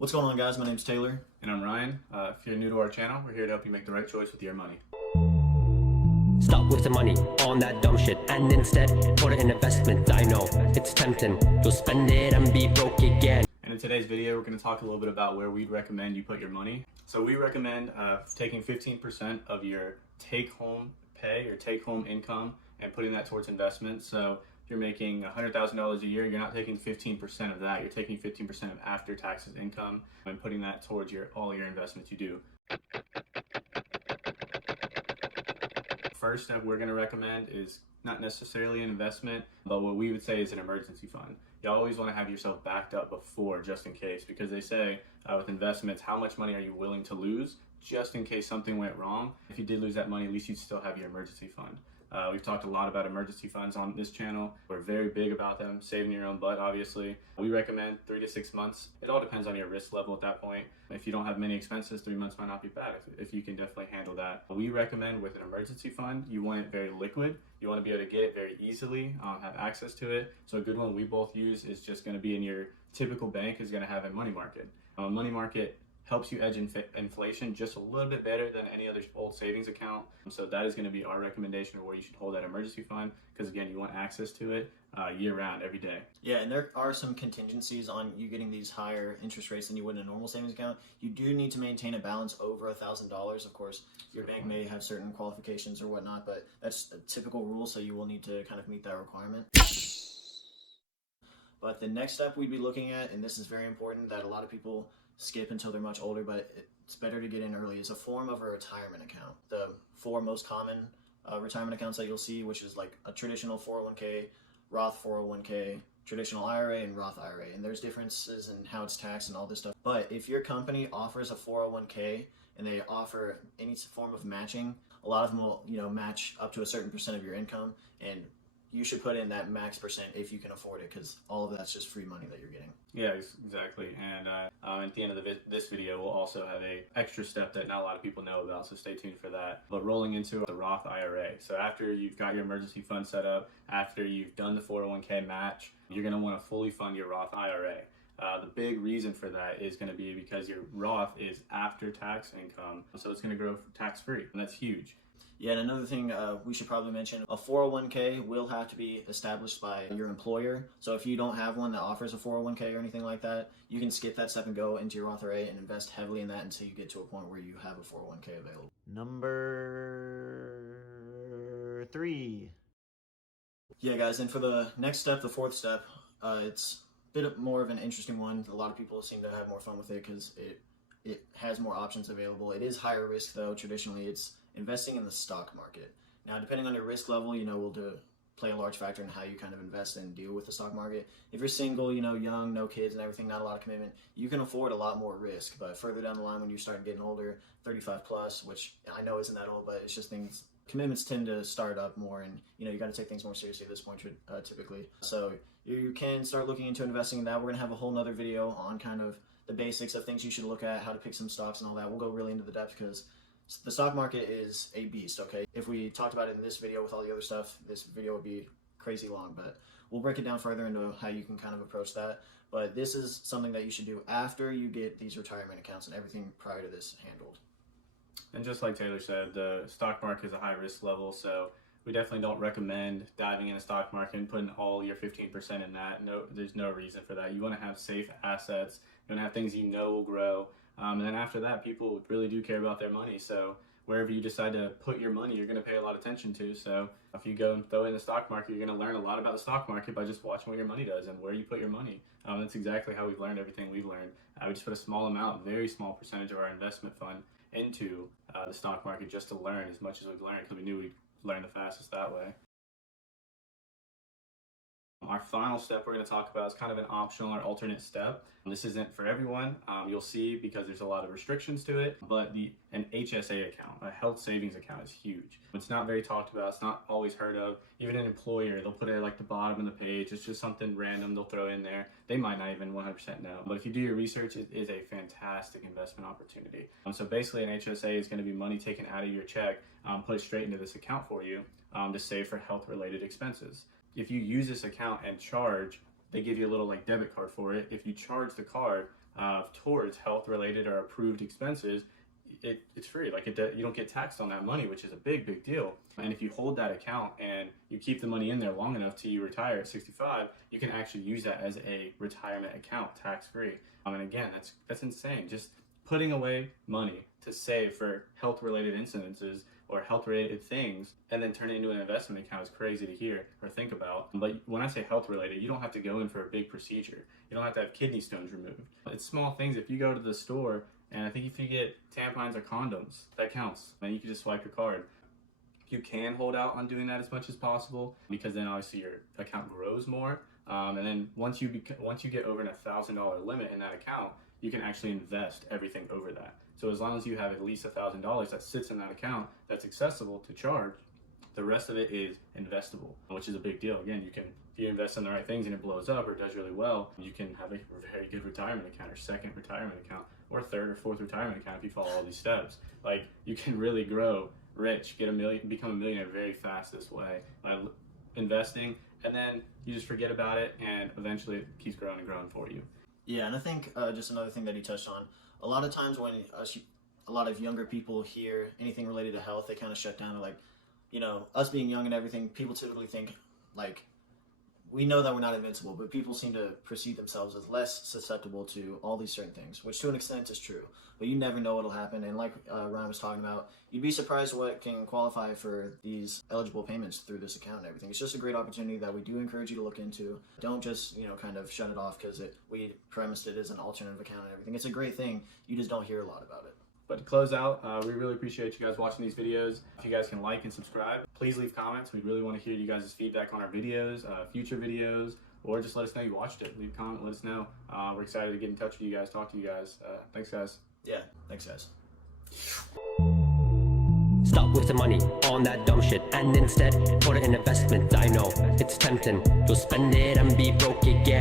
What's going on, guys? My name's Taylor. And I'm Ryan. If you're new to our channel, we're here to help you make the right choice with your money. Stop wasting money on that dumb shit and instead put it in investment. I know it's tempting, you'll spend it and be broke again. And in today's video, we're going to talk a little bit about where we'd recommend you put your money. So we recommend taking 15% of your take-home pay or take-home income and putting that towards investments. So if you're making $100,000 a year, you're not taking 15% of that. You're taking 15% of after taxes income and putting that towards all your investments you do. First step we're going to recommend is not necessarily an investment, but what we would say is an emergency fund. You always want to have yourself backed up before, just in case, because they say with investments, how much money are you willing to lose just in case something went wrong? If you did lose that money, at least you'd still have your emergency fund. We've talked a lot about emergency funds on this channel. We're very big about them, saving your own butt, obviously. We recommend 3 to 6 months. It all depends on your risk level at that point. If you don't have many expenses, 3 months might not be bad if you can definitely handle that. We recommend with an emergency fund, you want it very liquid. You want to be able to get it very easily, have access to it. So a good one we both use is just going to be in your typical bank is going to have a money market. Money market helps you edge inflation just a little bit better than any other old savings account. So that is going to be our recommendation of where you should hold that emergency fund, because again, you want access to it year round, every day. Yeah, and there are some contingencies on you getting these higher interest rates than you would in a normal savings account. You do need to maintain a balance over $1,000. Of course, your bank may have certain qualifications or whatnot, but that's a typical rule, so you will need to kind of meet that requirement. But the next step we'd be looking at, and this is very important that a lot of people skip until they're much older, but it's better to get in early, is a form of a retirement account. The 4 most common retirement accounts that you'll see, which is like a traditional 401k, Roth 401k, traditional IRA, and Roth IRA. And there's differences in how it's taxed and all this stuff. But if your company offers a 401k and they offer any form of matching, a lot of them will, match up to a certain percent of your income, and you should put in that max percent if you can afford it, because all of that's just free money that you're getting. Yeah, exactly. And at the end of this video, we'll also have a extra step that not a lot of people know about, so stay tuned for that. But rolling into the Roth IRA. So after you've got your emergency fund set up, after you've done the 401k match, you're going to want to fully fund your Roth IRA. The big reason for that is going to be because your Roth is after tax income, so it's going to grow tax-free, and that's huge. Yeah, and another thing we should probably mention, a 401k will have to be established by your employer. So if you don't have one that offers a 401k or anything like that, you can skip that step and go into your Roth IRA and invest heavily in that until you get to a point where you have a 401k available. Number 3. Yeah, guys, and for the next step, the 4th step, it's a bit more of an interesting one. A lot of people seem to have more fun with it because it has more options available. It is higher risk, though. Traditionally, it's investing in the stock market. Now, depending on your risk level, will play a large factor in how you kind of invest and deal with the stock market. If you're single, young, no kids and everything, not a lot of commitment, you can afford a lot more risk. But further down the line, when you start getting older, 35 plus, which I know isn't that old, but it's just commitments tend to start up more, and you got to take things more seriously at this point, typically. So you can start looking into investing in that. We're going to have a whole nother video on kind of the basics of things you should look at, how to pick some stocks and all that. We'll go really into the depth because the stock market is a beast, okay? If we talked about it in this video with all the other stuff, this video would be crazy long, but we'll break it down further into how you can kind of approach that. But this is something that you should do after you get these retirement accounts and everything prior to this handled. And just like Taylor said, the stock market is a high risk level, so we definitely don't recommend diving in the stock market and putting all your 15% in that. No, there's no reason for that. You want to have safe assets. You want to have things will grow. And then after that, people really do care about their money. So wherever you decide to put your money, you're going to pay a lot of attention to. So if you go and throw in the stock market, you're going to learn a lot about the stock market by just watching what your money does and where you put your money. That's exactly how we've learned everything we've learned. We just put a small amount, very small percentage of our investment fund into the stock market just to learn as much as we've learned, because we knew we'd learn the fastest that way. Our final step we're going to talk about is kind of an optional or alternate step. This isn't for everyone. You'll see, because there's a lot of restrictions to it, but an HSA account, a health savings account, is huge. It's not very talked about. It's not always heard of. Even an employer, they'll put it at like the bottom of the page. It's just something random they'll throw in there. They might not even 100% know. But if you do your research, it is a fantastic investment opportunity. So basically an HSA is going to be money taken out of your check, put straight into this account for you to save for health-related expenses. If you use this account and charge, they give you a little like debit card for it. If you charge the card towards related or approved expenses, it's free. Like you don't get taxed on that money, which is a big deal. And if you hold that account and you keep the money in there long enough till you retire at 65, you can actually use that as a retirement account tax free. And again, that's insane. Just putting away money to save for health related incidences or health related things and then turn it into an investment account is crazy to hear or think about. But when I say health related, you don't have to go in for a big procedure. You don't have to have kidney stones removed. It's small things. If you go to the store and I think if you get tampons or condoms, that counts. And you can just swipe your card. You can hold out on doing that as much as possible because then obviously your account grows more. And then once you get over an $1,000 limit in that account, you can actually invest everything over that. So as long as you have at least $1,000 that sits in that account that's accessible to charge, the rest of it is investable, which is a big deal. Again, if you invest in the right things and it blows up or does really well, you can have a very good retirement account or second retirement account or third or fourth retirement account if you follow all these steps. Like you can really grow rich, become a millionaire very fast this way by investing, and then you just forget about it and eventually it keeps growing and growing for you. Yeah, and I think just another thing that he touched on, a lot of times when a lot of younger people hear anything related to health, they kind of shut down to like, us being young and everything, people typically think like, we know that we're not invincible, but people seem to perceive themselves as less susceptible to all these certain things, which to an extent is true. But you never know what'll happen. And like Ryan was talking about, you'd be surprised what can qualify for these eligible payments through this account and everything. It's just a great opportunity that we do encourage you to look into. Don't just, kind of shut it off because we premised it as an alternative account and everything. It's a great thing. You just don't hear a lot about it. But to close out, we really appreciate you guys watching these videos. If you guys can like and subscribe, please leave comments. We really want to hear you guys' feedback on our videos, future videos, or just let us know you watched it. Leave a comment, let us know. We're excited to get in touch with you guys, talk to you guys. Thanks, guys. Yeah, thanks, guys. Stop wasting money on that dumb shit and instead put it in investment. I know it's tempting. You'll spend it and be broke again.